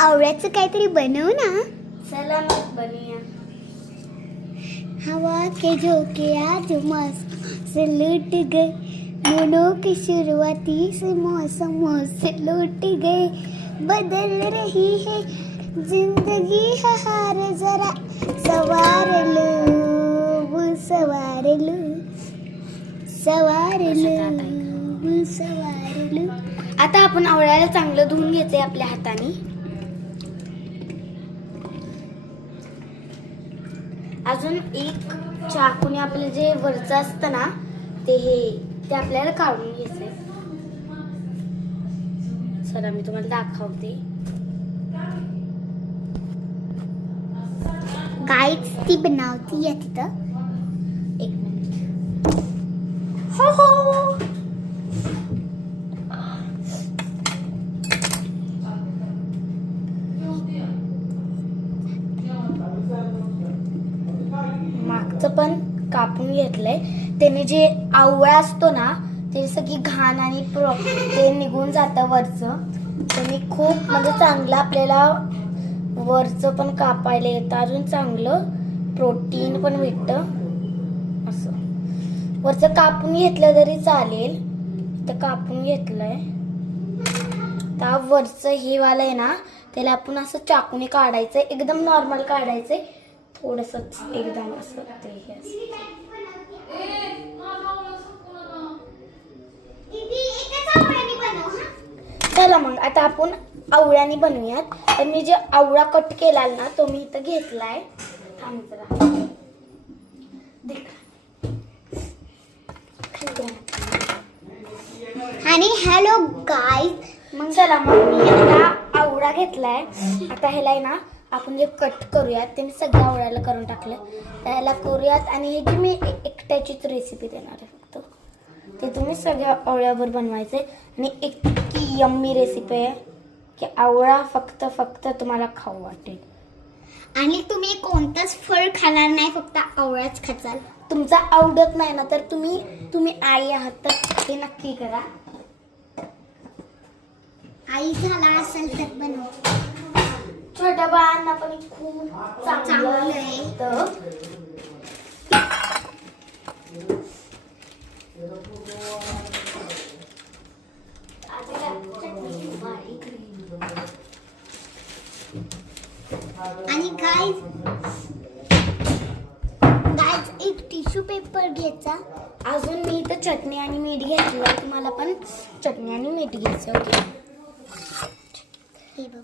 आवळ्याचं काहीतरी बनव ना. चला मग बनूया. हवा के झोंके आज मौसम से लूट गए, मोनों की शुरुआती से मौसमों से लूट गए, बदल रही है जिंदगी हार जरा सवार लो सवार लो सवार लो सवार लो. आता आपण आवळ्याला चांगलं धुवून घ्यायचंय आपल्या हाताने. अजून एक चाकूने आपलं जे वरचं असतं ना ते आपल्याला काढून घ्यायचंय. चला मी तुम्हाला दाखवते. गाईच ती बनवती आहे तिथं. एक मिनिट. हो हो. मागचं पण कापून घेतलंय. त्याने जे आवळा असतो ना ते सगळी घाण आणि ते निघून जातं वरचं. त्याने खूप म्हणजे चांगलं आपल्याला वरचं पण कापायला येतं. अजून चांगलं प्रोटीन पण भेटतं. असं वरचं कापून घेतलं तरी चालेल. तर कापून घेतलंय. तर वरचं हे वालं आहे ना त्याला आपण असं चाकूने काढायचंय. एकदम नॉर्मल काढायचंय. थोडंसंच एकदम असं ते हे असं. चला मग आता आपण आवळ्याने बनवूयात. तर मी जे आवळा कट केला ना तो मी इथं घेतलाय. थांब जरा. आणि हॅलो गाईज. मग चला मग मी आता आवळा घेतलाय. आता ह्याला आहे ना आपण जे कट करूयात ते मी सगळ्या आवळ्याला करून टाकलं. त्याला करूयात आणि हे जी मी एकट्याचीच रेसिपी देणार आहे फक्त. ते तुम्ही सगळ्या आवळ्यावर बनवायचे. आणि इतकी यम्मी रेसिपी आहे की आवळा फक्त तुम्हाला खाऊ वाटेल. आणि तुम्ही कोणतंच फळ खाणार नाही, फक्त आवळाच खाचाल. तुमचा आवडत नाही ना तर तुम्ही आई आहात तर हे नक्की करा. आई झाला असेल तर बनव. छोट्या बाळांना पण खूप चांगलं आहे. आणि गाईज एक टिश्यू पेपर घ्यायचा. अजून मी इथं चटणी आणि मीठ घेतलं. तुम्हाला पण चटणी आणि मीठ घ्यायचं. ओके.